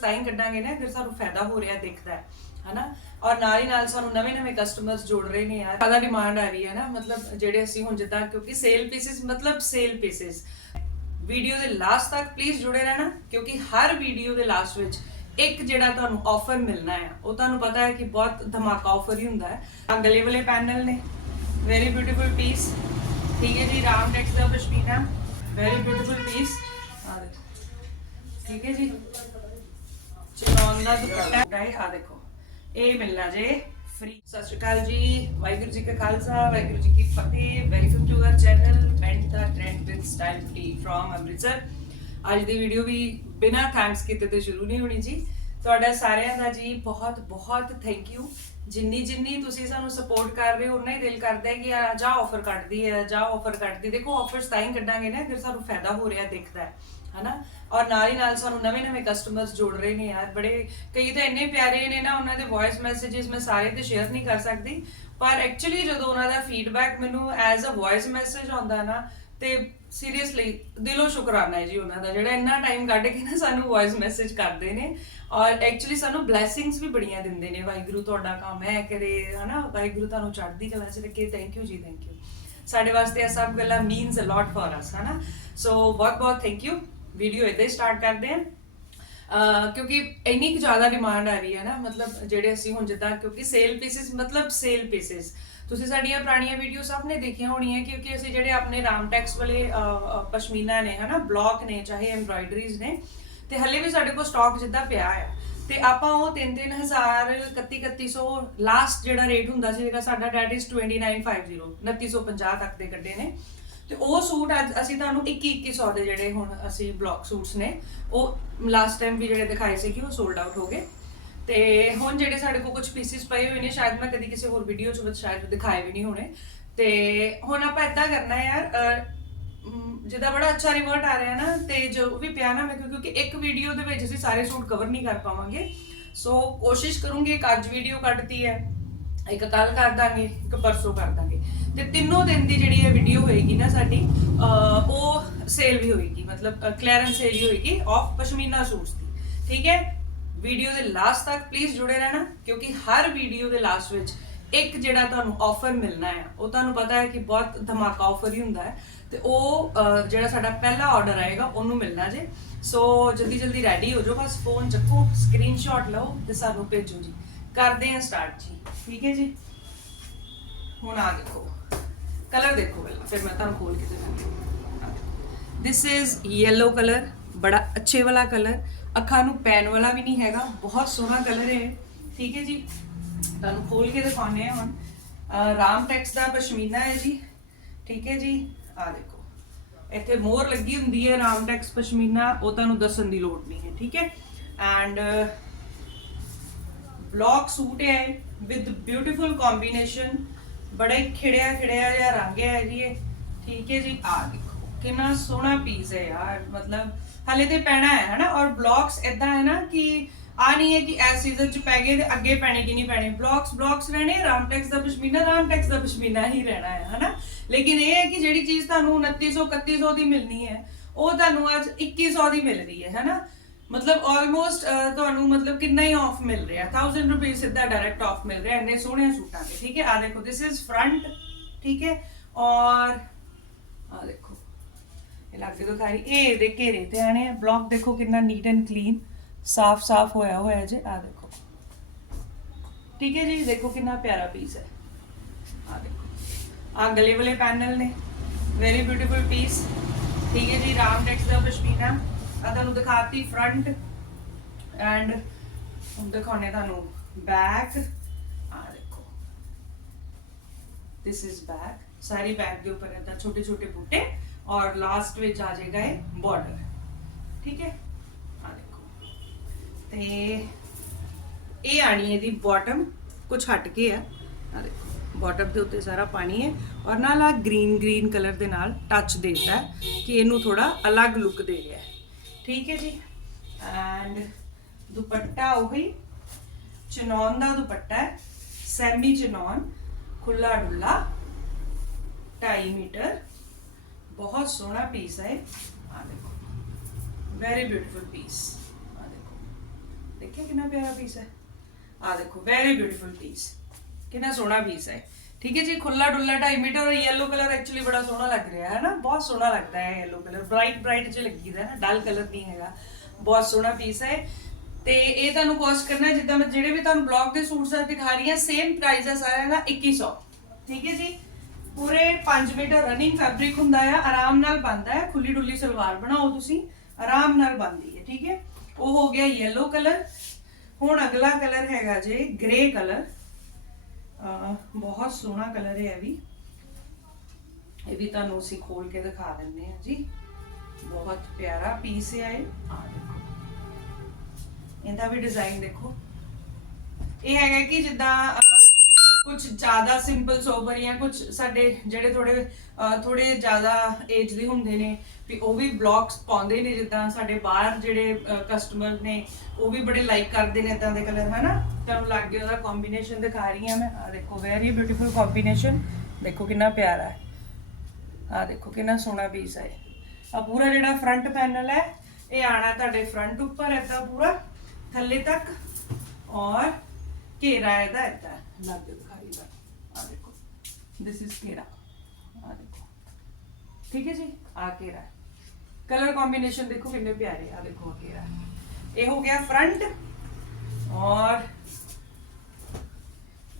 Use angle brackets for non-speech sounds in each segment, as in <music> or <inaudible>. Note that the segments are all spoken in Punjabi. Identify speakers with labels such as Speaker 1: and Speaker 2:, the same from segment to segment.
Speaker 1: ਤਾਂ ਹੀ ਕੱਢਾਂਗੇ ਨਾ, ਫਿਰ ਸਾਨੂੰ ਫਾਇਦਾ ਹੋ ਰਿਹਾ ਦਿਖਦਾ ਹੈ, ਹਨਾ? ਔਰ ਨਾਲ ਹੀ ਨਾਲ ਸਾਨੂੰ ਨਵੇਂ ਨਵੇਂ ਕਸਟਮਰਸ ਜੁੜ ਰਹੇ ਨੇ ਯਾਰ। ਜ਼ਿਆਦਾ ਡਿਮਾਂਡ ਆ ਰਹੀ ਹੈ ਨਾ, ਮਤਲਬ ਜਿਹੜੇ ਅਸੀਂ ਹੁਣ ਜਿੱਦਾਂ, ਕਿਉਂਕਿ ਸੇਲ ਪੀਸਿਸ ਮਤਲਬ ਸੇਲ ਪੀਸਿਸ ਵੀਡੀਓ ਦੇ ਲਾਸਟ ਤੱਕ ਪਲੀਜ਼ ਜੁੜੇ ਰਹਿਣਾ, ਕਿਉਂਕਿ ਹਰ ਵੀਡੀਓ ਦੇ ਲਾਸਟ ਵਿੱਚ ਇੱਕ ਜਿਹੜਾ ਤੁਹਾਨੂੰ ਆਫਰ ਮਿਲਣਾ ਹੈ, ਉਹ ਤੁਹਾਨੂੰ ਪਤਾ ਹੈ ਕਿ ਬਹੁਤ ਧਮਾਕਾ ਆਫਰ ਹੀ ਹੁੰਦਾ ਹੈ। ਆ ਗਲੇ ਵਾਲੇ ਪੈਨਲ ਨੇ ਵੈਰੀ ਬਿਊਟੀਫੁਲ ਪੀਸ ਠੀਕ ਹੈ ਜੀ, ਰਾਮ ਟੈਕਸ ਦਾ ਪਸ਼ਮੀਨਾ ਵੈਰੀ ਬਿਊਟੀਫੁਲ ਪੀਸ ਠੀਕ ਹੈ ਜੀ। ਚਨੌਨ ਦਾ ਦੁਪੱਟਾ। ਗਾਇ ਆ ਦੇਖੋ। ਇਹ ਮਿਲਣਾ ਜੇ ਫ੍ਰੀ ਸਤਿ ਸ਼੍ਰੀ ਅਕਾਲ ਜੀ। ਵਾਹਿਗੁਰੂ ਜੀ ਕਾ ਖਾਲਸਾ, ਵਾਹਿਗੁਰੂ ਜੀ ਕੀ ਫਤਿਹ। Welcome to our channel band the trend with style free from Amritsar. ਅੱਜ ਦੀ ਵੀਡੀਓ ਵੀ ਬਿਨਾਂ ਥੈਂਕਸ ਕੀਤੇ ਤੇ ਸ਼ੁਰੂ ਨਹੀਂ ਹੋਣੀ ਜੀ। ਤੁਹਾਡਾ ਸਾਰਿਆਂ ਦਾ ਜੀ ਬਹੁਤ ਬਹੁਤ ਥੈਂਕ ਯੂ ਜਿੰਨੀ ਜਿੰਨੀ ਤੁਸੀਂ ਸਾਨੂੰ ਸਪੋਰਟ ਕਰ ਰਹੇ ਹੋ, ਉਨਾ ਹੀ ਦਿਲ ਕਰਦਾ ਹੈ ਕਿ ਆ ਜਾ ਆਫਰ ਕੱਢਦੀ ਹੈ, ਜਾ ਆਫਰ ਕੱਢਦੀ ਦੇਖੋ ਆਫਰਸ ਤਾਂ ਹੀ ਕੱਢਾਂਗੇ ਨਾ ਫਿਰ ਸਾਨੂੰ ਫਾਇਦਾ ਹੋ ਰਿਹਾ ਦਿਖਦਾ ਹੈ। ਹਨਾ? ਔਰ ਨਾਲ ਹੀ ਨਾਲ ਸਾਨੂੰ ਨਵੇਂ ਨਵੇਂ ਕਸਟਮਰਸ ਜੁੜ ਰਹੇ ਨੇ ਯਾਰ। ਬੜੇ ਕਈ ਤਾਂ ਇੰਨੇ ਪਿਆਰੇ ਨੇ ਨਾ, ਉਹਨਾਂ ਦੇ ਵੌਇਸ ਮੈਸੇजेस ਮੈਂ ਸਾਰੇ ਤੇ ਸ਼ੇਅਰ ਨਹੀਂ ਕਰ ਸਕਦੀ। ਪਰ ਐਕਚੁਅਲੀ ਜਦੋਂ ਉਹਨਾਂ ਦਾ ਫੀਡਬੈਕ ਮੈਨੂੰ ਐਜ਼ ਅ ਵੌਇਸ ਮੈਸੇਜ ਆਉਂਦਾ ਨਾ, ਤੇ ਸੀਰੀਅਸਲੀ ਦਿਲੋਂ ਸ਼ੁਕਰਾਨਾ ਹੈ ਜੀ ਉਹਨਾਂ ਦਾ। ਜਿਹੜਾ ਇੰਨਾ ਟਾਈਮ ਕੱਢ ਕੇ ਨਾ ਸਾਨੂੰ ਵੌਇਸ ਮੈਸੇਜ ਕਰਦੇ ਨੇ। ਔਰ ਐਕਚੁਅਲੀ ਸਾਨੂੰ ਬਲੇਸਿੰਗਸ ਵੀ ਬੜੀਆਂ ਦਿੰਦੇ ਨੇ। ਵਾਹਿਗੁਰੂ ਤੁਹਾਡਾ ਕੰਮ ਹੈ, ਕਰੇ, ਹਨਾ? ਵਾਹਿਗੁਰੂ ਤੁਹਾਨੂੰ ਚੜ੍ਹਦੀ ਕਲਾ ਚ ਰੱਖੇ। ਥੈਂਕ ਯੂ ਜੀ ਥੈਂਕ ਯੂ ਸਾਡੇ ਵਾਸਤੇ ਇਹ ਸਭ ਗੱਲਾਂ means a lot for us ਹਨਾ? ਸੋ ਬਹੁਤ ਬਹੁਤ ਥੈਂਕ ਯੂ ਵੀਡੀਓ ਇੱਥੇ ਸਟਾਰਟ ਕਰਦੇ ਹਾਂ। ਕਿਉਂਕਿ ਇੰਨੀ ਕੁ ਜ਼ਿਆਦਾ ਡਿਮਾਂਡ ਆ ਰਹੀ ਹੈ ਨਾ, ਮਤਲਬ ਜਿਹੜੇ ਅਸੀਂ ਹੁਣ ਜਿੱਦਾਂ ਕਿਉਂਕਿ ਸੇਲ ਪੀਸਿਸ ਮਤਲਬ ਸੇਲ ਪੀਸਿਸ ਤੁਸੀਂ ਸਾਡੀਆਂ ਪੁਰਾਣੀਆਂ ਵੀਡੀਓ ਸਭ ਨੇ ਦੇਖੀਆਂ ਹੋਣੀਆਂ, ਕਿਉਂਕਿ ਅਸੀਂ ਜਿਹੜੇ ਆਪਣੇ ਰਾਮਟੈਕਸ ਵਾਲੇ ਪਸ਼ਮੀਨਾ ਨੇ, ਹਨਾ ਬਲੌਕ ਨੇ, ਚਾਹੇ ਐਮਬ੍ਰਾਇਡਰੀਜ਼ ਨੇ, ਤੇ ਹੱਲੇ ਵੀ ਸਾਡੇ ਕੋਲ ਸਟਾਕ ਜਿੱਦਾਂ ਪਿਆ ਆ। ਤੇ ਆਪਾਂ ਉਹ 3-3000 3100 ਲਾਸਟ ਜਿਹੜਾ ਰੇਟ ਹੁੰਦਾ ਸੀ, ਜਿਹੜਾ ਸਾਡਾ ਡੈਟ ਇਜ਼ 2950 2950 ਤੱਕ ਦੇ ਕੱਢੇ ਨੇ। ਤੇ ਉਹ ਸੂਟ ਅੱਜ ਅਸੀਂ ਤੁਹਾਨੂੰ 2100 ਦੇ ਜਿਹੜੇ ਹੁਣ ਅਸੀਂ ਬਲੌਕ ਸੂਟਸ ਨੇ, ਉਹ ਲਾਸਟ ਟਾਈਮ ਵੀ ਜਿਹੜੇ ਦਿਖਾਏ ਸੀ ਕਿ ਉਹ ਸੋਲਡ ਆਊਟ ਹੋ ਗਏ। ਤੇ ਹੁਣ ਜਿਹੜੇ ਸਾਡੇ ਕੋਲ ਕੁਝ ਪੀਸਿਸ ਪਏ ਹੋਏ ਨੇ, ਸ਼ਾਇਦ ਮੈਂ ਕਦੀ ਕਿਸੇ ਹੋਰ ਵੀਡੀਓ 'ਚ ਸ਼ਾਇਦ ਦਿਖਾਏ ਵੀ ਨਹੀਂ ਹੋਣੇ। ਤੇ ਹੁਣ ਆਪਾਂ ਇਦਾਂ ਕਰਨਾ ਯਾਰ ਜਿਹਦਾ ਬੜਾ ਅੱਛਾ ਰਿਵਰਟ ਆ ਰਿਹਾ ਨਾ, ਤੇ ਜੋ ਵੀ ਪਿਆ ਨਾ ਮੈਂ ਕਿਉਂਕਿ ਇੱਕ ਵੀਡੀਓ ਦੇ ਵਿੱਚ ਅਸੀਂ ਸਾਰੇ ਸੂਟ ਕਵਰ ਨਹੀਂ ਕਰ ਪਾਵਾਂਗੇ। ਸੋ ਕੋਸ਼ਿਸ਼ ਕਰੂੰਗੀ ਇੱਕ ਅੱਜ ਵੀਡੀਓ ਕੱਢਤੀ ਹੈ, ਇੱਕ ਕੱਲ ਕਰ ਦਾਂਗੇ, ਇੱਕ ਪਰਸੋਂ ਕਰ ਦਾਂਗੇ। ਤੇ ਤਿੰਨੋਂ ਦਿਨ ਦੀ ਜਿਹੜੀ ਇਹ ਵੀਡੀਓ ਹੋਏਗੀ ਨਾ ਸਾਡੀ ਉਹ ਸੇਲ ਵੀ ਹੋਏਗੀ, ਮਤਲਬ ਕਲੈਰੈਂਸ ਸੇਲ ਹੀ ਹੋਏਗੀ ਆਫ ਪਸ਼ਮੀਨਾ ਸੂਟਸ ਦੀ, ਠੀਕ ਹੈ? ਵੀਡੀਓ ਦੇ ਲਾਸਟ ਤੱਕ ਪਲੀਜ਼ ਜੁੜੇ ਰਹਿਣਾ, ਕਿਉਂਕਿ ਹਰ ਵੀਡੀਓ ਦੇ ਲਾਸਟ ਵਿੱਚ ਇੱਕ ਜਿਹੜਾ ਤੁਹਾਨੂੰ ਆਫਰ ਮਿਲਣਾ ਹੈ, ਉਹ ਤੁਹਾਨੂੰ ਪਤਾ ਹੈ ਕਿ ਬਹੁਤ ਧਮਾਕਾ ਆਫਰ ਹੀ ਹੁੰਦਾ ਹੈ, ਤੇ ਉਹ ਜਿਹੜਾ ਸਾਡਾ ਪਹਿਲਾ ਆਰਡਰ ਆਏਗਾ, ਉਹਨੂੰ ਮਿਲਣਾ ਜੇ। ਸੋ ਜਲਦੀ ਜਲਦੀ ਰੈਡੀ ਹੋ ਜਾਓ, ਬਸ ਫੋਨ ਚੱਕੋ ਸਕਰੀਨਸ਼ਾਟ ਲਓ ਤੇ ਸਾਨੂੰ ਭੇਜੋ ਜੀ। ਕਰਦੇ ਹਾਂ ਸਟਾਰਟ ਜੀ, ਠੀਕ ਹੈ ਜੀ? ਹੁਣ ਆ ਦੇਖੋ। ਕਲਰ ਦੇਖੋ ਪਹਿਲਾਂ, ਫਿਰ ਮੈਂ ਤੁਹਾਨੂੰ ਖੋਲ ਕੇ ਦਿਖਾਉਂਦੀ ਦਿਸ ਇਜ਼ yellow ਕਲਰ ਬੜਾ ਅੱਛੇ ਵਾਲਾ ਕਲਰ ਅੱਖਾਂ ਨੂੰ ਪੈਣ ਵਾਲਾ ਵੀ ਨਹੀਂ ਹੈਗਾ, ਬਹੁਤ ਸੋਹਣਾ ਕਲਰ ਹੈ ਠੀਕ ਹੈ ਜੀ? ਤੁਹਾਨੂੰ ਖੋਲ ਕੇ ਦਿਖਾਉਂਦੇ ਹਾਂ ਹੁਣ। ਰਾਮ ਟੈਕਸ ਦਾ ਪਸ਼ਮੀਨਾ ਹੈ ਜੀ। ਠੀਕ ਹੈ ਜੀ? ਆ ਦੇਖੋ। ਇੱਥੇ ਮੋਰ ਲੱਗੀ ਹੁੰਦੀ ਹੈ ਰਾਮ ਟੈਕਸ ਪਸ਼ਮੀਨਾ, ਉਹ ਤੁਹਾਨੂੰ ਦੱਸਣ ਦੀ ਲੋੜ ਨਹੀਂ ਹੈ। ਠੀਕ ਹੈ? ਐਂਡ ਬਲੌਕ ਸੂਟ ਹੈ ਵਿਦ ਬਿਊਟੀਫੁਲ ਕੰਬੀਨੇਸ਼ਨ ਬੜੇ ਖਿੜਿਆ ਖਿੜਿਆ ਜਿਹਾ ਰੰਗ ਹੈ ਜੀ ਇਹ। ਠੀਕ ਹੈ ਜੀ ਆ ਦੇਖੋ, ਕਿੰਨਾ ਸੋਹਣਾ ਪੀਸ ਹੈ ਯਾਰ, ਮਤਲਬ ਹਲੇ ਤੇ ਪੈਣਾ ਹੈ, ਹਨਾ? ਔਰ ਬਲੌਕਸ ਇਦਾਂ ਹੈ ਨਾ ਕਿ ਆ ਨਹੀਂ ਹੈ ਕਿ ਐਸ ਸੀਜ਼ਨ ਚ ਪੈ ਗਏ ਤੇ ਅੱਗੇ ਪੈਣੇ ਕਿ ਨਹੀਂ ਪੈਣੇ। ਬਲੌਕਸ ਬਲੌਕਸ ਰਹਿਣੇ, ਰਾਮਟੈਕਸ ਦਾ ਪਸ਼ਮੀਨਾ, ਰਾਮਟੈਕਸ ਦਾ ਪਸ਼ਮੀਨਾ ਹੀ ਰਹਿਣਾ ਹੈ, ਹਨਾ? ਲੇਕਿਨ ਇਹ ਹੈ ਕਿ ਜਿਹੜੀ ਚੀਜ਼ ਤੁਹਾਨੂੰ 2900 3100 ਦੀ ਮਿਲਣੀ ਹੈ, ਉਹ ਤੁਹਾਨੂੰ ਅੱਜ 2100 ਦੀ ਮਿਲ ਰਹੀ ਹੈ, ਹਨਾ? ਮਤਲਬ ਆਲਮੋਸਟ ਤੁਹਾਨੂੰ ਮਤਲਬ ਕਿੰਨਾ ਹੀ ਆਫ ਮਿਲ ਰਿਹਾ। 1000 ਰੁਪਏ ਸਿੱਧਾ ਡਾਇਰੈਕਟ ਆਫ ਮਿਲ ਰਿਹਾ, ਇੰਨੇ ਸੋਹਣੇ ਸੂਟਾਂ ਦੇ, ਠੀਕ ਹੈ? ਆ ਦੇਖੋ ਦਿਸ ਇਜ਼ ਫਰੰਟ ਠੀਕ ਹੈ? ਔਰ ਆ ਦੇਖੋ, ਇਹ ਲੱਗ ਕੇ ਦਿਖਾਈ ਇਹ ਦੇ ਘੇਰੇ ਤੇ ਆਣੇ ਆ। ਬਲੌਕ ਦੇਖੋ ਕਿੰਨਾ ਨੀਟ ਐਂਡ ਕਲੀਨ ਸਾਫ਼ ਸਾਫ਼ ਹੋਇਆ ਹੋਇਆ ਜੇ ਆ ਦੇਖੋ। ਠੀਕ ਹੈ ਜੀ? ਦੇਖੋ ਕਿੰਨਾ ਪਿਆਰਾ ਪੀਸ ਹੈ। ਆ ਦੇਖੋ। ਆ ਗਲੇ ਵਾਲੇ ਪੈਨਲ ਨੇ। ਵੈਰੀ ਬਿਊਟੀਫੁਲ ਪੀਸ ਠੀਕ ਹੈ ਜੀ? ਰਾਮ ਟੈਕਸ ਦਾ ਪਸ਼ਮੀਨਾ। ਆ ਤੁਹਾਨੂੰ ਦਿਖਾਤੀ ਫਰੰਟ ਐਂਡ ਹੁਣ ਦਿਖਾਉਣੇ ਤੁਹਾਨੂੰ ਬੈਕ ਆ ਦੇਖੋ। ਦਿਸ ਇਜ਼ ਬੈਕ ਸਾਰੀ ਬੈਕ ਦੇ ਉੱਪਰ ਇਹਦਾ ਛੋਟੇ ਛੋਟੇ ਬੂਟੇ ਔਰ ਲਾਸਟ ਵਿੱਚ ਆ ਜਾਏਗਾ ਇਹ ਬਾਰਡਰ ਠੀਕ ਹੈ? ਆ ਦੇਖੋ। ਤੇ ਇਹ ਆਣੀ ਇਹਦੀ ਬਾਟਮ ਕੁਝ ਹਟ ਕੇ ਆ। ਆ ਦੇਖੋ। ਬਾਟਮ ਦੇ ਉੱਤੇ ਸਾਰਾ ਪਾਣੀ ਹੈ ਔਰ ਨਾਲ ਆ ਗ੍ਰੀਨ ਗ੍ਰੀਨ ਕਲਰ ਦੇ ਨਾਲ ਟੱਚ ਦੇਤਾ ਕਿ ਇਹਨੂੰ ਥੋੜਾ ਅਲੱਗ ਲੁੱਕ ਦੇ ਰਿਹਾ ਹੈ। ਠੀਕ ਹੈ ਜੀ। ਐਂਡ ਦੁਪੱਟਾ ਉਹੀ, ਚਨੌਨ ਦਾ ਦੁਪੱਟਾ ਹੈ, ਸੈਮੀ ਚਨੌਨ ਖੁੱਲਾ ਡੁੱਲਾ 2.5 ਮੀਟਰ, ਬਹੁਤ ਸੋਹਣਾ ਪੀਸ ਹੈ ਆ ਦੇਖੋ ਵੈਰੀ ਬਿਊਟੀਫੁਲ ਪੀਸ ਆ ਦੇਖੋ, ਦੇਖਿਆ ਕਿੰਨਾ ਪਿਆਰਾ ਪੀਸ ਹੈ? ਆ ਦੇਖੋ ਵੈਰੀ ਬਿਊਟੀਫੁਲ ਪੀਸ ਕਿੰਨਾ ਸੋਹਣਾ ਪੀਸ ਹੈ। ਠੀਕ ਹੈ ਜੀ ਖੁੱਲਾ ਡੁੱਲਾ 2.5 ਮੀਟਰ ਔਰ ਯੈਲੋ ਕਲਰ ਐਕਚੁਅਲੀ ਬੜਾ ਸੋਹਣਾ ਲੱਗ ਰਿਹਾ ਹੈ ਨਾ, ਬਹੁਤ ਸੋਹਣਾ ਲੱਗਦਾ ਹੈ ਯੈਲੋ ਕਲਰ ਬ੍ਰਾਈਟ ਬ੍ਰਾਈਟ ਜਿਹਾ ਲੱਗੀਦਾ ਹੈ ਨਾ ਡਲ ਕਲਰ ਨਹੀਂ ਹੈਗਾ। ਬਹੁਤ ਸੋਹਣਾ ਪੀਸ ਹੈ। ਤੇ ਇਹ ਤੁਹਾਨੂੰ ਕੋਸਟ ਕਰਨਾ ਜਿੱਦਾਂ ਮੈਂ ਜਿਹੜੇ ਵੀ ਤੁਹਾਨੂੰ ਬਲੌਗ ਦੇ ਸੂਟਸ ਆ ਦਿਖਾ ਰਹੀ ਹਾਂ ਸੇਮ ਪ੍ਰਾਈਸ ਹੈ ਸਾਰਿਆਂ ਦਾ 2100 ਠੀਕ ਹੈ ਜੀ? ਪੂਰੇ 5 ਮੀਟਰ ਰਨਿੰਗ ਫੈਬਰਿਕ ਹੁੰਦਾ ਹੈ ਆਰਾਮ ਨਾਲ ਬਣਦਾ ਹੈ ਖੁੱਲੀ ਡੁੱਲੀ ਸਲਵਾਰ ਬਣਾਓ ਤੁਸੀਂ, ਆਰਾਮ ਨਾਲ ਬਣਦੀ ਹੈ, ਠੀਕ ਹੈ? ਉਹ ਹੋ ਗਿਆ ਯੈਲੋ ਕਲਰ ਹੁਣ ਅਗਲਾ ਕਲਰ ਹੈਗਾ ਜੇ ਗ੍ਰੇ ਕਲਰ ਬਹੁਤ ਸੋਹਣਾ ਕਲਰ ਹੈ ਇਹ ਵੀ। ਇਹ ਵੀ ਤੁਹਾਨੂੰ ਅਸੀਂ ਖੋਲ ਕੇ ਦਿਖਾ ਦਿੰਦੇ ਹਾਂ ਜੀ। ਬਹੁਤ ਪਿਆਰਾ ਪੀਸ ਹੈ ਇਹ। ਆਹ ਦੇਖੋ। ਇਹਦਾ ਵੀ ਡਿਜ਼ਾਈਨ ਦੇਖੋ। ਇਹ ਹੈਗਾ ਕਿ ਜਿੱਦਾਂ ਕੁਝ ਜ਼ਿਆਦਾ ਸਿੰਪਲ ਸੋਬਰ ਜਾਂ ਕੁਝ ਸਾਡੇ ਜਿਹੜੇ ਥੋੜੇ ਥੋੜੇ ਜ਼ਿਆਦਾ ਏਜ ਦੇ ਹੁੰਦੇ ਨੇ, ਵੀ ਉਹ ਵੀ ਬਲੌਗਸ ਪਾਉਂਦੇ ਨੇ ਜਿੱਦਾਂ ਸਾਡੇ ਬਾਹਰ ਜਿਹੜੇ ਕਸਟਮਰ ਨੇ, ਉਹ ਵੀ ਬੜੇ ਲਾਈਕ ਕਰਦੇ ਨੇ ਇਦਾਂ ਦੇ ਕਲਰ ਹਨਾ? ਤੁਹਾਨੂੰ ਲੱਗ ਗਿਆ ਉਹਦਾ ਕੰਬੀਨੇਸ਼ਨ ਦਿਖਾ ਰਹੀ ਹਾਂ ਮੈਂ। ਆ ਦੇਖੋ ਵੈਰੀ ਬਿਊਟੀਫੁਲ ਕੰਬੀਨੇਸ਼ਨ ਦੇਖੋ ਕਿੰਨਾ ਪਿਆਰਾ ਹੈ। ਆ ਦੇਖੋ, ਕਿੰਨਾ ਸੋਹਣਾ ਪੀਸ ਹੈ ਆ ਪੂਰਾ ਜਿਹੜਾ ਫਰੰਟ ਪੈਨਲ ਹੈ, ਇਹ ਆਣਾ ਤੁਹਾਡੇ ਫਰੰਟ ਉੱਪਰ ਏਦਾਂ ਪੂਰਾ, ਥੱਲੇ ਤੱਕ। ਔਰ ਘੇਰਾ ਇਹਦਾ ਏਦਾਂ ਲੱਗ ਦਿਖਾਈ ਦਾ ਆ ਦੇਖੋ ਦਿਸ ਇਜ਼ ਘੇਰਾ ਆ ਦੇਖੋ ਠੀਕ ਹੈ ਜੀ ਆ ਘੇਰਾ ਕਲਰ ਕੰਬੀਨੇਸ਼ਨ ਦੇਖੋ ਕਿੰਨੇ ਪਿਆਰੇ ਆ ਦੇਖੋ ਆ ਘੇਰਾ ਇਹ ਹੋ ਗਿਆ ਫਰੰਟ ਔਰ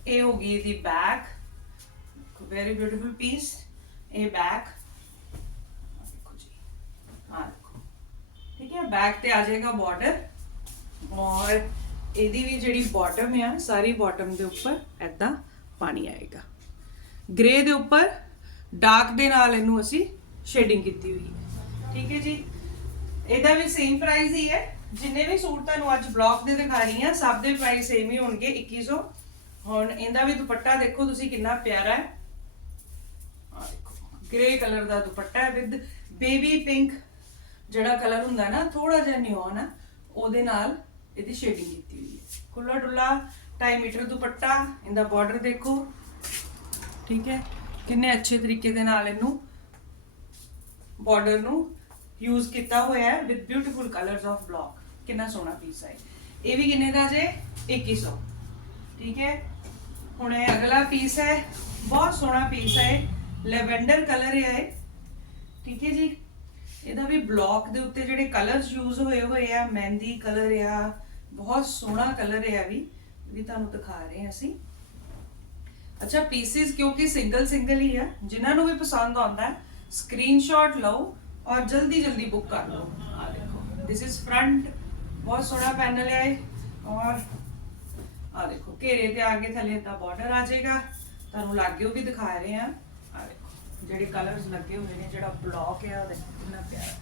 Speaker 1: ਇਹ ਹੋ ਗਈ ਦੀ ਬੈਕ ਵੈਰੀ ਬਿਊਟੀਫੁਲ ਪੀਸ ਇਹ ਬੈਕ ਦੇਖੋ ਜੀ ਹਾਂ ਦੇਖੋ ਠੀਕ ਹੈ ਬੈਕ ਤੇ ਆ ਜਾਏਗਾ ਬਾਰਡਰ ਔਰ ਇਹਦੀ ਵੀ ਜਿਹੜੀ ਬਾਟਮ ਆ, ਸਾਰੀ ਬਾਟਮ ਦੇ ਉੱਪਰ ਐਦਾਂ ਪਾਣੀ ਆਏਗਾ। ਗ੍ਰੇ ਦੇ ਉੱਪਰ ਡਾਰਕ ਦੇ ਨਾਲ ਇਹਨੂੰ ਅਸੀਂ ਸ਼ੇਡਿੰਗ ਕੀਤੀ ਹੋਈ ਹੈ। ਠੀਕ ਹੈ ਜੀ? ਇਹਦਾ ਵੀ ਸੇਮ ਪ੍ਰਾਈਸ ਹੀ ਹੈ। ਜਿੰਨੇ ਵੀ ਸੂਟ ਤੁਹਾਨੂੰ ਅੱਜ ਬਲੌਗ ਦੇ ਦਿਖਾ ਰਹੀ ਹਾਂ, ਸਭ ਦੇ ਪ੍ਰਾਈਸ ਸੇਮ ਹੀ ਹੋਣਗੇ 2100 ਹੁਣ ਇਹਦਾ ਵੀ ਦੁਪੱਟਾ ਦੇਖੋ ਤੁਸੀਂ ਕਿੰਨਾ ਪਿਆਰਾ ਹੈ। ਆ ਦੇਖੋ ਗ੍ਰੇ ਕਲਰ ਦਾ ਦੁਪੱਟਾ ਹੈ ਵਿਦ ਬੇਬੀ ਪਿੰਕ ਜਿਹੜਾ ਕਲਰ ਹੁੰਦਾ ਨਾ ਥੋੜਾ ਜਿਹਾ ਨਿਓਨ ਆ, ਉਹਦੇ ਨਾਲ ਇਹਦੀ ਸ਼ੇਡਿੰਗ ਕੀਤੀ ਹੋਈ ਹੈ। ਖੁੱਲਾ ਡੁੱਲਾ 2.5 ਮੀਟਰ ਦੁਪੱਟਾ, ਇਹਦਾ ਬਾਰਡਰ ਦੇਖੋ। ਠੀਕ ਹੈ? ਕਿੰਨੇ ਅੱਛੇ ਤਰੀਕੇ ਦੇ ਨਾਲ ਇਹਨੂੰ ਬਾਰਡਰ ਨੂੰ ਯੂਜ਼ ਕੀਤਾ ਹੋਇਆ ਹੈ with beautiful colours of block ਕਿੰਨਾ ਸੋਹਣਾ ਪੀਸ ਹੈ ਇਹ। ਵੀ ਕਿੰਨੇ ਦਾ ਜੇ? 2100 ਠੀਕ ਹੈ? ਹੁਣ ਇਹ ਅਗਲਾ ਪੀਸ ਹੈ। ਬਹੁਤ ਸੋਹਣਾ ਪੀਸ ਹੈ ਲੈਵੈਂਡਰ ਕਲਰ ਹੈ ਇਹ। ਠੀਕ ਹੈ ਜੀ? ਇਹਦਾ ਵੀ ਬਲੌਕ ਦੇ ਉੱਤੇ ਜਿਹੜੇ ਕਲਰਸ ਯੂਜ਼ ਹੋਏ ਹੋਏ ਆ, ਮਹਿੰਦੀ ਕਲਰ ਆ ਬਹੁਤ ਸੋਹਣਾ ਕਲਰ ਹੈ ਵੀ ਵੀ ਤੁਹਾਨੂੰ ਦਿਖਾ ਰਹੇ ਹਾਂ ਅਸੀਂ। ਅੱਛਾ ਪੀਸਿਸ ਕਿਉਂਕਿ ਸਿੰਗਲ ਸਿੰਗਲ ਹੀ ਆ, ਜਿਨ੍ਹਾਂ ਨੂੰ ਵੀ ਪਸੰਦ ਆਉਂਦਾ ਹੈ ਸਕਰੀਨਸ਼ਾਟ ਲਓ ਔਰ ਜਲਦੀ ਜਲਦੀ ਬੁੱਕ ਕਰ ਲਓ। ਆ ਦੇਖੋ ਦਿਸ ਇਜ਼ ਫਰੰਟ ਬਹੁਤ ਸੋਹਣਾ ਪੈਨਲ ਹੈ ਔਰ ਆ ਦੇਖੋ, ਘੇਰੇ ਤੇ ਆਗੇ ਥੱਲੇ ਦਾ ਬਾਰਡਰ ਆ ਜਾਏਗਾ। ਤੁਹਾਨੂੰ ਲਾਗੇ ਉਹ ਵੀ ਦਿਖਾ ਰਹੇ ਆ ਆ ਦੇਖੋ, ਜਿਹੜੇ ਕਲਰਸ ਲੱਗੇ ਹੋਏ ਨੇ, ਜਿਹੜਾ ਬਲੌਕ ਹੈ ਉਹ ਦੇਖੋ ਕਿੰਨਾ ਪਿਆਰਾ ਹੈ।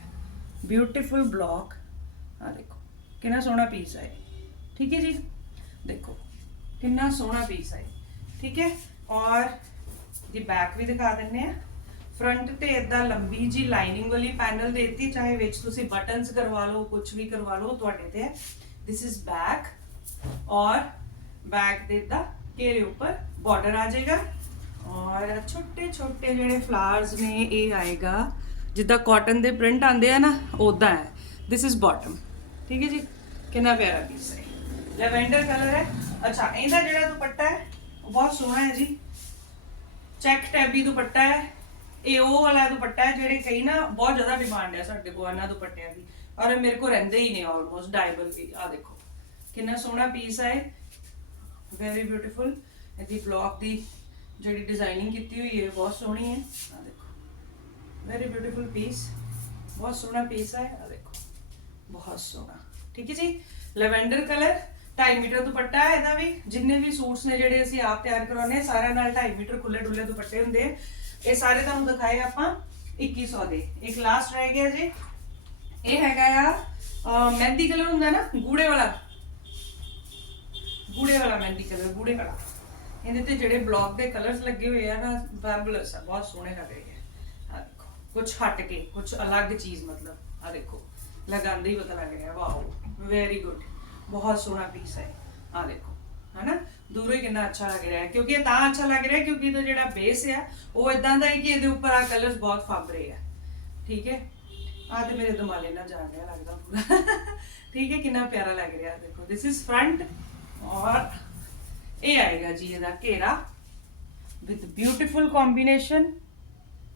Speaker 1: ਬਿਊਟੀਫੁਲ ਬਲੌਕ ਆ ਦੇਖੋ ਕਿੰਨਾ ਸੋਹਣਾ ਪੀਸ ਹੈ ਠੀਕ ਹੈ ਜੀ? ਦੇਖੋ, ਕਿੰਨਾ ਸੋਹਣਾ ਪੀਸ ਹੈ ਠੀਕ ਹੈ? ਔਰ ਦੀ ਬੈਕ ਵੀ ਦਿਖਾ ਦਿੰਨੇ ਆ। ਫਰੰਟ ਤੇ ਇਦਾਂ ਲੰਬੀ ਜੀ ਲਾਈਨਿੰਗ ਵਾਲੀ ਪੈਨਲ ਦੇਤੀ, ਚਾਹੇ ਵਿੱਚ ਤੁਸੀਂ ਬਟਨਸ ਕਰਵਾ ਲਓ ਕੁਝ ਵੀ ਕਰਵਾ ਲਓ ਤੁਹਾਡੇ ਤੇ ਹੈ। ਦਿਸ ਇਜ਼ ਬੈਕ ਔਰ ਬੈਕ ਦੇ ਦਾ ਘੇਰੇ ਉੱਪਰ ਬਾਰਡਰ ਆ ਜਾਏਗਾ। ਔਰ ਛੋਟੇ ਛੋਟੇ ਜਿਹੜੇ ਫਲਾਵਰਸ ਨੇ, ਇਹ ਆਏਗਾ। ਜਿੱਦਾਂ ਕਾਟਨ ਦੇ ਪ੍ਰਿੰਟ ਆਉਂਦੇ ਆ ਨਾ ਉਦਾਂ ਹੈ। ਦਿਸ ਇਜ਼ ਬਾਟਮ ਠੀਕ ਹੈ ਜੀ? ਕਿੰਨਾ ਪਿਆਰਾ ਪੀਸ ਹੈ। ਲੈਵੈਂਡਰ ਕਲਰ ਹੈ। ਅੱਛਾ, ਇਹਦਾ ਜਿਹੜਾ ਦੁਪੱਟਾ ਹੈ, ਉਹ ਬਹੁਤ ਸੋਹਣਾ ਹੈ ਜੀ। ਚੈੱਕ ਟੈਬੀ ਦੁਪੱਟਾ ਹੈ। ਇਹ ਉਹ ਵਾਲਾ ਦੁਪੱਟਾ ਹੈ ਜਿਹੜੇ ਕਈ ਨਾ ਬਹੁਤ ਜ਼ਿਆਦਾ ਡਿਮਾਂਡ ਹੈ ਸਾਡੇ ਕੋਲ, ਇਹਨਾਂ ਦੁਪੱਟਿਆਂ ਦੀ। ਔਰ ਇਹ ਮੇਰੇ ਕੋਲ ਰਹਿੰਦੇ ਹੀ ਨੇ ਆਲਮੋਸਟ ਡਾਈਬਲ ਵੀ। ਆ ਦੇਖੋ, ਕਿੰਨਾ ਸੋਹਣਾ ਪੀਸ ਹੈ ਵੈਰੀ ਬਿਊਟੀਫੁਲ ਇਹਦੀ ਬਲੌਕ ਦੀ ਜਿਹੜੀ ਡਿਜ਼ਾਈਨਿੰਗ ਕੀਤੀ ਹੋਈ ਹੈ ਬਹੁਤ ਸੋਹਣੀ ਹੈ। ਆ ਦੇਖੋ ਵੈਰੀ ਬਿਊਟੀਫੁਲ ਪੀਸ ਬਹੁਤ ਸੋਹਣਾ ਪੀਸ ਹੈ। ਬਹੁਤ ਸੋਹਣਾ। ਠੀਕ ਹੈ ਜੀ? ਲੈਵੈਂਡਰ ਕਲਰ 2.5 ਮੀਟਰ ਦੁਪੱਟਾ ਹੈ ਇਹਦਾ ਵੀ। ਜਿੰਨੇ ਵੀ ਸੂਟਸ ਨੇ ਜਿਹੜੇ ਅਸੀਂ ਆਪ ਤਿਆਰ ਕਰਾਉਨੇ ਸਾਰਿਆਂ ਨਾਲ 2.5 ਮੀਟਰ ਖੁੱਲੇ ਡੁੱਲੇ ਦੁਪੱਟੇ ਹੁੰਦੇ ਆ। ਇਹ ਸਾਰੇ ਤੁਹਾਨੂੰ ਦਿਖਾਏ ਆਪਾਂ 2100 ਦੇ। ਇੱਕ ਲਾਸਟ ਰਹਿ ਗਿਆ ਜੀ। ਇਹ ਹੈਗਾ ਆ ਮਹਿੰਦੀ ਕਲਰ ਹੁੰਦਾ ਨਾ, ਗੂੜੇ ਵਾਲਾ। ਗੂੜੇ ਵਾਲਾ ਮਹਿੰਦੀ ਕਲਰ ਗੂੜੇ ਵਾਲਾ। ਇਹਦੇ ਤੇ ਜਿਹੜੇ ਬਲੌਕ ਦੇ ਕਲਰਸ ਲੱਗੇ ਹੋਏ ਆ ਨਾ ਫੈਬੂਲਸ ਆ, ਬਹੁਤ ਸੋਹਣੇ ਲੱਗ ਰਹੇ ਆ। ਆ ਦੇਖੋ ਕੁਝ ਹਟ ਕੇ ਕੁਝ ਅਲੱਗ ਚੀਜ਼ ਮਤਲਬ। ਆ ਦੇਖੋ। ਲਗਾਉਂਦੇ ਹੀ ਪਤਾ ਲੱਗ ਰਿਹਾ ਵਾਓ ਵੈਰੀ ਗੁੱਡ ਬਹੁਤ ਸੋਹਣਾ ਪੀਸ ਹੈ ਆ ਦੇਖੋ ਹਨਾ ਦੂਰੋਂ ਹੀ ਕਿੰਨਾ ਅੱਛਾ ਲੱਗ ਰਿਹਾ ਹੈ ਕਿਉਂਕਿ ਇਹ ਤਾਂ ਅੱਛਾ ਲੱਗ ਰਿਹਾ ਕਿਉਂਕਿ ਇਹਦਾ ਜਿਹੜਾ ਬੇਸ ਆ ਉਹ ਇਦਾਂ ਦਾ ਹੈ ਕਿ ਇਹਦੇ ਉੱਪਰ ਆ ਕਲਰਸ ਬਹੁਤ ਫੱਬ ਰਹੇ ਆ ਠੀਕ ਹੈ ਆ ਤੇ ਮੇਰੇ ਦਿਮਾਲੇ ਨਾਲ ਜਾਣ ਰਿਹਾ ਲੱਗਦਾ ਪੂਰਾ ਠੀਕ ਹੈ ਕਿੰਨਾ ਪਿਆਰਾ ਲੱਗ ਰਿਹਾ ਦੇਖੋ ਦਿਸ ਇਜ਼ ਫਰੰਟ ਔਰ ਇਹ ਆਏਗਾ ਜੀ ਇਹਦਾ ਘੇਰਾ ਵਿਦ ਬਿਊਟੀਫੁਲ ਕੰਬੀਨੇਸ਼ਨ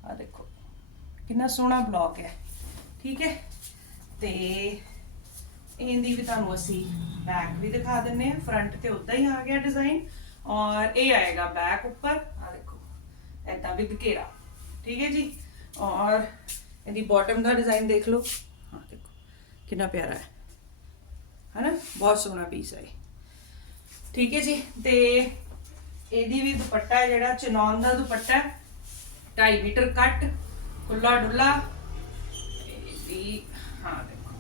Speaker 1: ਆ ਦੇਖੋ ਕਿੰਨਾ ਸੋਹਣਾ ਬਲੌਕ ਹੈ ਠੀਕ ਹੈ ਤੇ ਇਹਦੀ ਵੀ ਤੁਹਾਨੂੰ ਅਸੀਂ ਬੈਕ ਵੀ ਦਿਖਾ ਦਿੰਨੇ ਆ। ਫਰੰਟ ਤੇ ਉਦਾਂ ਹੀ ਆ ਗਿਆ ਡਿਜ਼ਾਈਨ ਔਰ ਇਹ ਆਏਗਾ ਬੈਕ ਉੱਪਰ। ਆ ਦੇਖੋ, ਏਦਾਂ ਵਿਦ ਘੇਰਾ ਠੀਕ ਹੈ ਜੀ? ਔਰ ਇਹਦੀ ਬਾਟਮ ਦਾ ਡਿਜ਼ਾਈਨ ਦੇਖ ਲਓ। ਹਾਂ ਦੇਖੋ, ਕਿੰਨਾ ਪਿਆਰਾ ਹੈ। ਹਨਾ? ਬਹੁਤ ਸੋਹਣਾ ਪੀਸ ਹੈ ਇਹ। ਠੀਕ ਹੈ ਜੀ? ਤੇ ਇਹਦੀ ਵੀ ਦੁਪੱਟਾ ਹੈ ਜਿਹੜਾ, ਚਨੌਨ ਦਾ ਦੁਪੱਟਾ ਹੈ। 2.5 ਮੀਟਰ ਕੱਟ ਖੁੱਲਾ ਡੁੱਲਾ ਇਹਦੀ ਹਾਂ ਦੇਖੋ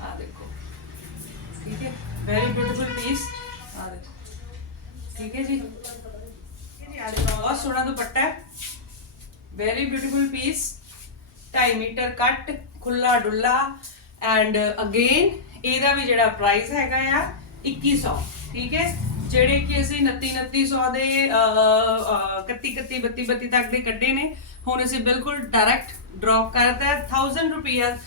Speaker 1: ਆ ਦੇਖੋ ਠੀਕ ਹੈ ਵੈਰੀ ਬਿਊਟੀਫੁਲ ਪੀਸ ਆ ਦੇਖੋ ਠੀਕ ਹੈ ਜੀ ਬਹੁਤ ਸੋਹਣਾ ਦੁਪੱਟਾ ਹੈ ਵੈਰੀ ਬਿਊਟੀਫੁਲ ਪੀਸ 2.5 ਮੀਟਰ ਕੱਟ ਖੁੱਲਾ ਡੁੱਲਾ ਐਂਡ ਅਗੇਨ ਇਹਦਾ ਵੀ ਜਿਹੜਾ ਪ੍ਰਾਈਸ ਹੈਗਾ ਆ 2100 ਠੀਕ ਹੈ? ਜਿਹੜੇ ਕਿ ਅਸੀਂ 29 2900 ਦੇ 31 31 32 32 ਤੱਕ ਦੇ ਕੱਢੇ ਨੇ, ਹੁਣ ਅਸੀਂ ਬਿਲਕੁਲ ਡਾਇਰੈਕਟ ਡ੍ਰੌਪ ਕਰਤਾ ਹੈ। 1000 ਰੁਪਿਆ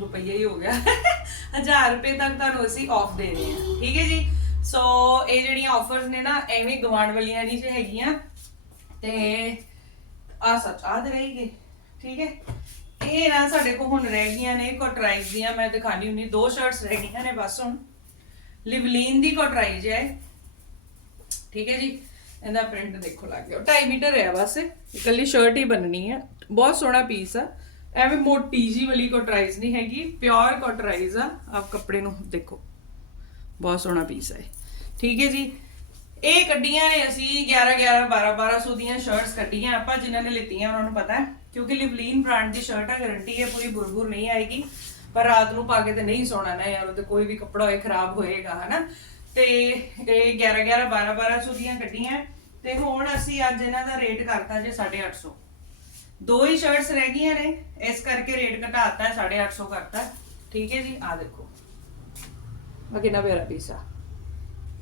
Speaker 1: ਰੁਪਈਆ ਹੀ ਹੋ ਗਿਆ। <laughs> 1000 ਰੁਪਏ ਤੱਕ ਤੁਹਾਨੂੰ ਅਸੀਂ ਆਫ ਦੇ ਰਹੇ ਹਾਂ। ਠੀਕ ਹੈ ਜੀ? ਸੋ ਇਹ ਜਿਹੜੀਆਂ ਆਫਰਸ ਨੇ ਨਾ, ਐਵੇਂ ਗਵਾਂਡ ਵਾਲੀਆਂ ਨਹੀਂ ਜੇ ਹੈਗੀਆਂ। ਤੇ ਆ ਸੱਚ ਆ ਤੇ ਠੀਕ ਹੈ? ਇਹ ਨਾ ਸਾਡੇ ਕੋਲ ਹੁਣ ਰਹਿ ਗਈਆਂ ਨੇ ਕੋਟਰਾਈਜ਼ ਦੀਆਂ, ਮੈਂ ਦਿਖਾਣੀ ਹੁੰਨੀ ਦੋ ਸ਼ਰਟਸ ਰਹਿ ਗਈਆਂ ਨੇ ਬਸ ਹੁਣ। ਲਿਵਲੀਨ ਦੀ ਕੋਟਰਾਈਜ਼ ਹੈ। ਠੀਕ ਹੈ ਜੀ? ਇਹਦਾ ਪ੍ਰਿੰਟ ਦੇਖੋ ਲੱਗ ਗਿਆ। 2.5 ਮੀਟਰ ਹੈ ਬਸ। ਇਕੱਲੀ ਸ਼ਰਟ ਹੀ ਬਣਨੀ ਹੈ। ਬਹੁਤ ਸੋਹਣਾ ਪੀਸ ਆ। ਐਵੇਂ ਮੋਟੀ ਜੀ ਵਾਲੀ ਕੋਟਰਾਈਜ਼ ਨਹੀਂ ਹੈਗੀ। ਪਿਓਰ ਕੋਟਰਾਈਜ਼ ਆ। ਆਪ ਕੱਪੜੇ ਨੂੰ ਦੇਖੋ। ਬਹੁਤ ਸੋਹਣਾ ਪੀਸ ਹੈ ਠੀਕ ਹੈ ਜੀ? ਇਹ ਕੱਢੀਆਂ ਨੇ ਅਸੀਂ 11 11 12 1200 ਦੀਆਂ ਸ਼ਰਟਸ ਕੱਢੀਆਂ। ਆਪਾਂ ਜਿਨ੍ਹਾਂ ਨੇ ਲਿੱਤੀਆਂ, ਉਹਨਾਂ ਨੂੰ ਪਤਾ ਕਿਉਂਕਿ ਲਿਵਲੀਨ ਬ੍ਰਾਂਡ ਦੀ ਸ਼ਰਟ ਆ ਗਾਰੰਟੀ ਹੈ ਪੂਰੀ ਬੁਰਬੁਰ ਨਹੀਂ ਆਏਗੀ। ਪਰ ਰਾਤ ਨੂੰ ਪਾ ਕੇ ਤੇ ਨਹੀਂ ਸੌਣਾ ਨਾ ਯਾਰ, ਉਹਦੇ ਕੋਈ ਵੀ ਕੱਪੜਾ ਹੋਏ, ਖਰਾਬ ਹੋਏਗਾ, ਹਨਾ? ਤੇ ਇਹ 11 11 12 1200 ਦੀਆਂ ਕੱਢੀਆਂ ਤੇ ਹੁਣ ਅਸੀਂ ਅੱਜ ਇਹਨਾਂ ਦਾ ਰੇਟ ਕਰਤਾ ਜੇ 850 ਦੋ ਹੀ ਸ਼ਰਟਸ ਰਹਿ ਗਈਆਂ ਨੇ, ਇਸ ਕਰਕੇ ਰੇਟ ਘਟਾਤਾ 850 ਕਰਤਾ। ਠੀਕ ਹੈ ਜੀ? ਆ ਦੇਖੋ। ਆ ਕਿੰਨਾ ਪਿਆਰਾ ਪੀਸ ਆ।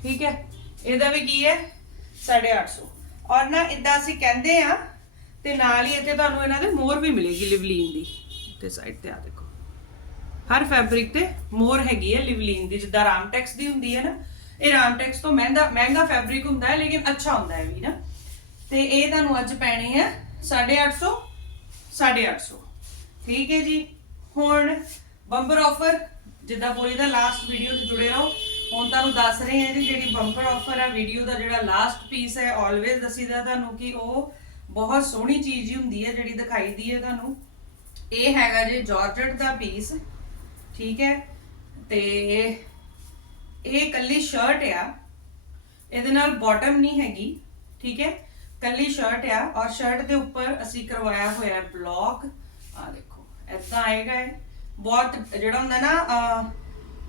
Speaker 1: ਠੀਕ ਹੈ? ਇਹਦਾ ਵੀ ਕੀ ਹੈ? 850 ਔਰ ਨਾ ਇਦਾਂ ਅਸੀਂ ਕਹਿੰਦੇ ਆ, ਤੇ ਨਾਲ ਹੀ ਇੱਥੇ ਤੁਹਾਨੂੰ ਇਹਨਾਂ ਦੇ ਮੋਰ ਵੀ ਮਿਲੇਗੀ, ਲਿਵਲੀਨ ਦੀ। ਤੇ ਸਾਈਡ ਤੇ ਆ ਦੇਖੋ। ਹਰ ਫੈਬਰਿਕ ਤੇ ਮੋਰ ਹੈਗੀ ਹੈ ਲਿਵਲੀਨ ਦੀ, ਜਿੱਦਾਂ ਰਾਮਟੈਕਸ ਦੀ ਹੁੰਦੀ ਹੈ ਨਾ, ਇਹ ਰਾਮਟੈਕਸ ਤੋਂ ਮਹਿੰਗਾ ਮਹਿੰਗਾ ਫੈਬਰਿਕ ਹੁੰਦਾ ਹੈ, ਲੇਕਿਨ ਅੱਛਾ ਹੁੰਦਾ ਹੈ ਵੀ ਨਾ। ਤੇ ਇਹ ਤੁਹਾਨੂੰ ਅੱਜ ਪੈਣੀ ਹੈ 850 850 ਠੀਕ ਹੈ ਜੀ? ਹੁਣ ਬੰਬਰ ਆਫਰ ਜਿੱਦਾਂ ਬੋਲੀ ਦਾ ਲਾਸਟ ਵੀਡੀਓ 'ਚ ਜੁੜੇ ਰਹੋ। ਹੁਣ ਤੁਹਾਨੂੰ ਦੱਸ ਰਹੇ ਹਾਂ ਜੀ, ਜਿਹੜੀ ਬੰਪਰ ਆਫਰ ਹੈ ਵੀਡੀਓ ਦਾ ਜਿਹੜਾ ਲਾਸਟ ਪੀਸ ਹੈ ਆਲਵੇਜ਼ ਦਸੀਦਾ ਤੁਹਾਨੂੰ ਕਿ ਉਹ ਬਹੁਤ ਸੋਹਣੀ ਚੀਜ਼ ਹੀ ਹੁੰਦੀ ਹੈ, ਜਿਹੜੀ ਦਿਖਾਈ ਦੀ ਹੈ ਤੁਹਾਨੂੰ। ਇਹ ਹੈਗਾ ਜੀ ਜਾਰਜਟ ਦਾ ਪੀਸ ਠੀਕ ਹੈ? ਤੇ ਇਹ ਇਕੱਲੀ ਸ਼ਰਟ ਆ। ਇਹਦੇ ਨਾਲ ਬਾਟਮ ਨਹੀਂ ਹੈਗੀ, ਠੀਕ ਹੈ? ਕੱਲੀ ਸ਼ਰਟ ਆ ਔਰ ਸ਼ਰਟ ਦੇ ਉੱਪਰ ਅਸੀਂ ਕਰਵਾਇਆ ਹੋਇਆ ਬਲੌਕ ਆ ਦੇਖੋ, ਏਦਾਂ ਆਏਗਾ ਇਹ। ਬਹੁਤ ਜਿਹੜਾ ਹੁੰਦਾ ਨਾ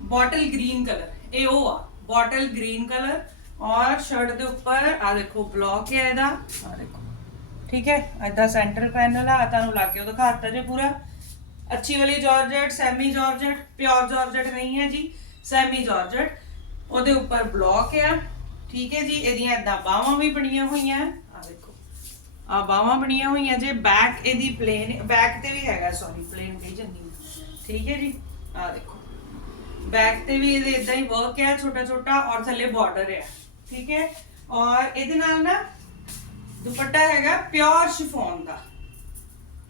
Speaker 1: ਬੋਟਲ ਗ੍ਰੀਨ ਕਲਰ ਇਹ ਉਹ ਆ ਬੋਟਲ ਗ੍ਰੀਨ ਕਲਰ ਔਰ ਸ਼ਰਟ ਦੇ ਉੱਪਰ ਆ ਦੇਖੋ ਬਲੌਕ ਹੈ ਇਹਦਾ। ਆ ਦੇਖੋ, ਠੀਕ ਹੈ? ਏਦਾਂ ਸੈਂਟਰ ਪੈਨਲ ਆ ਤੁਹਾਨੂੰ ਲੱਗ ਕੇ ਉਹ ਦਿਖਾਤਾ ਜੇ ਪੂਰਾ। ਅੱਛੀ ਵਾਲੀ georgette, semi georgette, pure georgette ਨਹੀਂ ਹੈ ਜੀ, ਸੈਮੀ ਜਾਰਜਟ। ਉਹਦੇ ਉੱਪਰ ਬਲੌਕ ਆ, ਠੀਕ ਹੈ ਜੀ, ਇਹਦੀਆਂ ਏਦਾਂ ਬਾਹਾਂ ਵੀ ਬਣੀਆਂ ਹੋਈਆਂ। ਆ ਦੇਖੋ ਆ ਬਾਹਾਂ ਬਣੀਆਂ ਹੋਈਆਂ ਜੇ ਬੈਕ ਇਹਦੀ ਪਲੇਨ ਬੈਕ ਤੇ ਵੀ ਹੈਗਾ ਸੌਰੀ ਪਲੇਨ ਕਹੀ ਜੰਨੀ। ਠੀਕ ਹੈ ਜੀ ਆ ਦੇਖੋ। ਬੈਕ ਤੇ ਵੀ ਇਹਦੇ ਇਦਾਂ ਹੀ ਵਰਕ ਹੈ ਛੋਟਾ ਛੋਟਾ ਔਰ ਥੱਲੇ ਬਾਰਡਰ ਆ। ਠੀਕ ਹੈ, ਔਰ ਇਹਦੇ ਨਾਲ ਨਾ ਦੁਪੱਟਾ ਹੈਗਾ ਪਿਓਰ ਸ਼ਿਫੋਨ ਦਾ।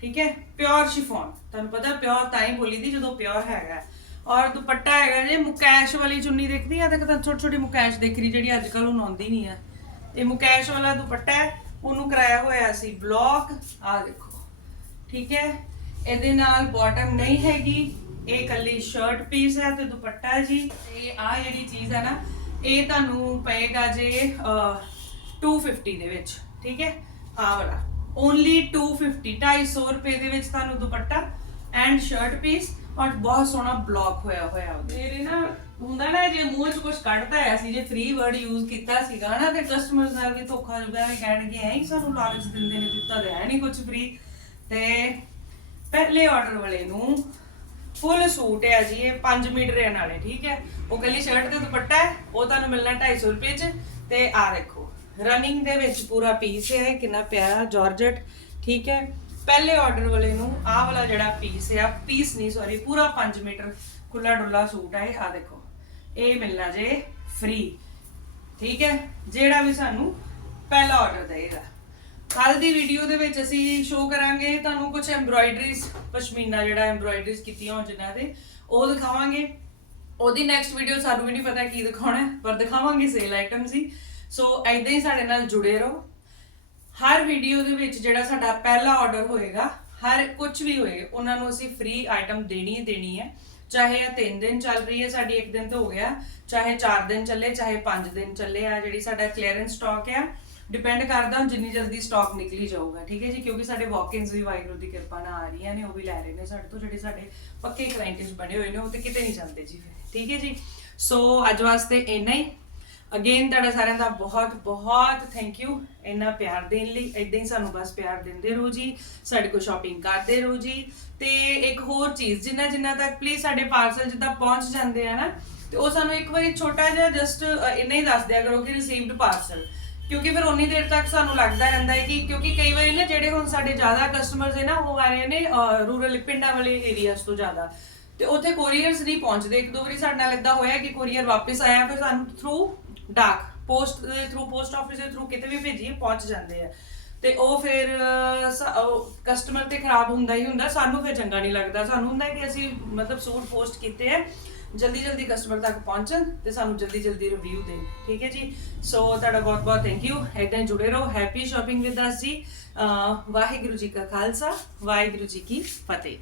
Speaker 1: ਠੀਕ ਹੈ? ਪਿਓਰ ਸ਼ਿਫੋਨ ਤੁਹਾਨੂੰ ਪਤਾ ਪਿਓਰ ਤਾਂ ਹੀ ਬੋਲੀ ਦੀ ਜਦੋਂ ਪਿਓਰ ਹੈਗਾ। ਔਰ ਦੁਪੱਟਾ ਹੈਗਾ ਜੇ ਮੁਕੈਸ਼ ਵਾਲੀ ਚੁੰਨੀ ਦੇਖਦੀ ਆ? ਤੇ ਤਾਂ ਛੋਟੀ ਛੋਟੀ ਮੁਕੈਸ਼ ਦੇਖ ਰਹੀ ਜਿਹੜੀ ਅੱਜ ਕੱਲ ਹੁਣ ਆਉਂਦੀ ਨਹੀਂ ਆ। ਇਹ ਮੁਕੈਸ਼ ਵਾਲਾ ਦੁਪੱਟਾ ਹੈ ਉਹਨੂੰ ਕਰਾਇਆ ਹੋਇਆ ਸੀ ਬਲੌਕ। ਆ ਦੇਖੋ। ਠੀਕ ਹੈ? ਇਹਦੇ ਨਾਲ ਬਾਟਮ ਨਹੀਂ ਹੈਗੀ। ਇਹ ਕੱਲੀ ਸ਼ਰਟ ਪੀਸ ਹੈ ਤੇ ਦੁਪੱਟਾ ਜੀ। ਇਹ ਆ ਜਿਹੜੀ ਚੀਜ਼ ਹੈ ਨਾ ਇਹ ਤੁਹਾਨੂੰ ਪਏਗਾ ਜੇ ਅਹ, 250 ਦੇ ਵਿੱਚ। ਠੀਕ ਹੈ? ਆ ਵਾਲਾ। ਓਨਲੀ 250 250 ਰੁਪਏ ਦੇ ਵਿੱਚ ਤੁਹਾਨੂੰ ਦੁਪੱਟਾ ਐਂਡ ਸ਼ਰਟ ਪੀਸ ਔਰ ਬਹੁਤ ਸੋਹਣਾ ਬਲੌਕ ਹੋਇਆ ਹੋਇਆ ਮੇਰੇ ਨਾ ਹੁੰਦਾ ਨਾ ਜੇ ਮੂੰਹ 'ਚ ਕੁਝ ਕੱਢਦਾ ਹੈ ਅਸੀਂ ਜੇ ਫ੍ਰੀ ਵਰਡ ਯੂਜ਼ ਕੀਤਾ ਸੀਗਾ ਨਾ, ਤੇ ਕਸਟਮਰਸ ਨਾਲ ਵੀ ਧੋਖਾ ਜੁਗਾ ਵੀ ਕਹਿਣਗੇ, ਐਂ ਸਾਨੂੰ ਲਾਲਚ ਦਿੰਦੇ ਨੇ, ਦਿੱਤਾ ਤੇ ਹੈ ਨਹੀਂ ਕੁਝ ਫ੍ਰੀ ਤੇ ਪਹਿਲੇ ਆਰਡਰ ਵਾਲੇ ਨੂੰ ਫੁੱਲ ਸੂਟ ਹੈ ਜੀ, ਇਹ 5 ਮੀਟਰ ਹੈ ਵਾਲੇ, ਠੀਕ ਹੈ? ਉਹ ਕੱਲੀ ਸ਼ਰਟ ਤੇ ਦੁਪੱਟਾ ਹੈ, ਉਹ ਤੁਹਾਨੂੰ ਮਿਲਣਾ 250 ਰੁਪਏ ਚ, ਤੇ ਆ ਦੇਖੋ। ਰਨਿੰਗ ਦੇ ਵਿੱਚ ਪੂਰਾ ਪੀਸ ਹੈ, ਕਿੰਨਾ ਪਿਆਰਾ ਜਾਰਜਟ ਠੀਕ ਹੈ? ਪਹਿਲੇ ਆਰਡਰ ਵਾਲੇ ਨੂੰ ਆਹ ਵਾਲਾ ਜਿਹੜਾ ਪੀਸ ਹੈ ਪੀਸ ਨਹੀਂ ਸੌਰੀ ਪੂਰਾ 5 ਮੀਟਰ ਖੁੱਲਾ ਡੁੱਲਾ ਸੂਟ ਹੈ ਆ ਦੇਖੋ। ਇਹ ਮਿਲਣਾ ਜੇ ਫ੍ਰੀ ਠੀਕ ਹੈ? ਜਿਹੜਾ ਵੀ ਸਾਨੂੰ ਪਹਿਲਾ ਆਰਡਰ ਦੇਗਾ। ਕੱਲ ਦੀ ਵੀਡੀਓ ਦੇ ਵਿੱਚ ਅਸੀਂ ਸ਼ੋਅ ਕਰਾਂਗੇ ਤੁਹਾਨੂੰ ਕੁਝ ਐਮਬ੍ਰਾਇਡਰੀਜ਼ ਪਸ਼ਮੀਨਾ ਜਿਹੜਾ ਐਮਬ੍ਰਾਇਡਰੀਜ਼ ਕੀਤੀਆਂ ਹੋਣ ਜਿਨ੍ਹਾਂ ਦੇ, ਉਹ ਦਿਖਾਵਾਂਗੇ। ਉਹਦੀ ਨੈਕਸਟ ਵੀਡੀਓ ਸਾਨੂੰ ਵੀ ਨਹੀਂ ਪਤਾ ਕੀ ਦਿਖਾਉਣਾ, ਪਰ ਦਿਖਾਵਾਂਗੇ ਸੇਲ ਆਈਟਮ ਸੀ। ਸੋ ਐਦਾਂ ਹੀ ਸਾਡੇ ਨਾਲ ਜੁੜੇ ਰਹੋ। ਹਰ ਵੀਡੀਓ ਦੇ ਵਿੱਚ ਜਿਹੜਾ ਸਾਡਾ ਪਹਿਲਾ ਆਰਡਰ ਹੋਏਗਾ, ਹਰ ਕੁਝ ਵੀ ਹੋਏ, ਉਹਨਾਂ ਨੂੰ ਅਸੀਂ ਫ੍ਰੀ ਆਈਟਮ ਦੇਣੀ ਹੀ ਦੇਣੀ ਹੈ। ਚਾਹੇ ਇਹ 3 ਦਿਨ ਚੱਲ ਰਹੀ ਹੈ, ਸਾਡੀ ਇੱਕ ਦਿਨ ਤੋਂ ਹੋ ਗਿਆ। ਚਾਹੇ 4 ਦਿਨ ਚੱਲੇ, ਚਾਹੇ 5 ਦਿਨ ਚੱਲੇ, ਆ ਜਿਹੜੀ ਸਾਡਾ ਕਲੀਅਰੈਂਸ ਸਟਾਕ ਆ ਡਿਪੈਂਡ ਕਰਦਾ ਜਿੰਨੀ ਜਲਦੀ ਸਟਾਕ ਨਿਕਲੀ ਜਾਊਗਾ, ਠੀਕ ਹੈ ਜੀ? ਕਿਉਂਕਿ ਸਾਡੇ ਵਾਕ-ਇਨਸ ਵੀ ਵਾਹਿਗੁਰੂ ਦੀ ਕਿਰਪਾ ਨਾਲ ਆ ਰਹੀਆਂ ਨੇ, ਉਹ ਵੀ ਲੈ ਰਹੇ ਨੇ ਸਾਡੇ ਤੋਂ, ਜਿਹੜੇ ਸਾਡੇ ਪੱਕੇ ਕਲਾਇੰਟਸ ਬਣੇ ਹੋਏ ਨੇ, ਉਹ ਤੇ ਕਿਤੇ ਨਹੀਂ ਜਾਂਦੇ ਜੀ ਠੀਕ ਹੈ ਜੀ? ਸੋ ਅੱਜ ਵਾਸਤੇ ਇੰਨਾ ਹੀ। ਅਗੇਨ ਤੁਹਾਡਾ ਸਾਰਿਆਂ ਦਾ ਬਹੁਤ ਬਹੁਤ ਥੈਂਕ ਯੂ ਇੰਨਾ ਪਿਆਰ ਦੇਣ ਲਈ ਇਦਾਂ ਹੀ ਸਾਨੂੰ ਬਸ ਪਿਆਰ ਦਿੰਦੇ ਰਹੋ ਜੀ। ਸਾਡੇ ਕੋਲ ਸ਼ਾਪਿੰਗ ਕਰਦੇ ਰਹੋ ਜੀ। ਤੇ ਇੱਕ ਹੋਰ ਚੀਜ਼, ਜਿੰਨਾ ਜਿੰਨਾ ਤੱਕ ਪਲੀਜ਼ ਸਾਡੇ ਪਾਰਸਲ ਜਿੱਦਾਂ ਪਹੁੰਚ ਜਾਂਦੇ ਆ ਨਾ, ਤੇ ਉਹ ਸਾਨੂੰ ਇੱਕ ਵਾਰੀ ਛੋਟਾ ਜਿਹਾ ਜਸਟ ਇੰਨਾ ਹੀ ਦੱਸ ਦਿਆ ਕਰੋ ਕਿ ਰਿਸੀਵਡ ਪਾਰਸਲ ਕਿਉਂਕਿ ਫਿਰ ਉਨੀ ਦੇਰ ਤੱਕ ਸਾਨੂੰ ਲੱਗਦਾ ਰਹਿੰਦਾ ਹੈ ਕਿ, ਕਿਉਂਕਿ ਕਈ ਵਾਰੀ ਨਾ ਜਿਹੜੇ ਹੁਣ ਸਾਡੇ ਜ਼ਿਆਦਾ ਕਸਟਮਰਸ ਹੈ ਨਾ, ਉਹ ਆ ਰਹੇ ਨੇ ਰੂਰਲ ਪਿੰਡਾਂ ਵਾਲੇ ਏਰੀਆਸ ਤੋਂ ਜ਼ਿਆਦਾ। ਤੇ ਉੱਥੇ ਕੋਰੀਅਰਸ ਨਹੀਂ ਪਹੁੰਚਦੇ। ਇੱਕ ਦੋ ਵਾਰੀ ਸਾਡੇ ਨਾਲ ਇਦਾਂ ਹੋਇਆ ਕਿ ਕੋਰੀਅਰ ਵਾਪਸ ਆਇਆ, ਫਿਰ ਸਾਨੂੰ ਥਰੂ ਡਾਕ ਪੋਸਟ ਦੇ ਥਰੂ ਪੋਸਟ ਆਫਿਸ ਦੇ ਥਰੂ ਕਿਤੇ ਵੀ ਭੇਜੀਏ ਪਹੁੰਚ ਜਾਂਦੇ ਆ। ਤੇ ਉਹ ਫਿਰ ਕਸਟਮਰ ਤੇ ਖਰਾਬ ਹੁੰਦਾ ਹੀ ਹੁੰਦਾ, ਸਾਨੂੰ ਫਿਰ ਚੰਗਾ ਨਹੀਂ ਲੱਗਦਾ। ਸਾਨੂੰ ਹੁੰਦਾ ਕਿ ਅਸੀਂ ਮਤਲਬ ਸੂਟ ਪੋਸਟ ਕੀਤੇ ਆ ਜਲਦੀ ਜਲਦੀ ਕਸਟਮਰ ਤੱਕ ਪਹੁੰਚਣ ਤੇ ਸਾਨੂੰ ਜਲਦੀ ਜਲਦੀ ਰਿਵਿਊ ਦੇਣ। ਠੀਕ ਹੈ ਜੀ? ਸੋ ਤੁਹਾਡਾ ਬਹੁਤ ਬਹੁਤ ਥੈਂਕ ਯੂ ਏਦਾਂ ਹੀ ਜੁੜੇ ਰਹੋ। ਹੈਪੀ ਸ਼ਾਪਿੰਗ ਵਿਦ ਅਸ ਜੀ। ਵਾਹਿਗੁਰੂ ਜੀ ਕਾ ਖਾਲਸਾ, ਵਾਹਿਗੁਰੂ ਜੀ ਕੀ ਫਤਿਹ।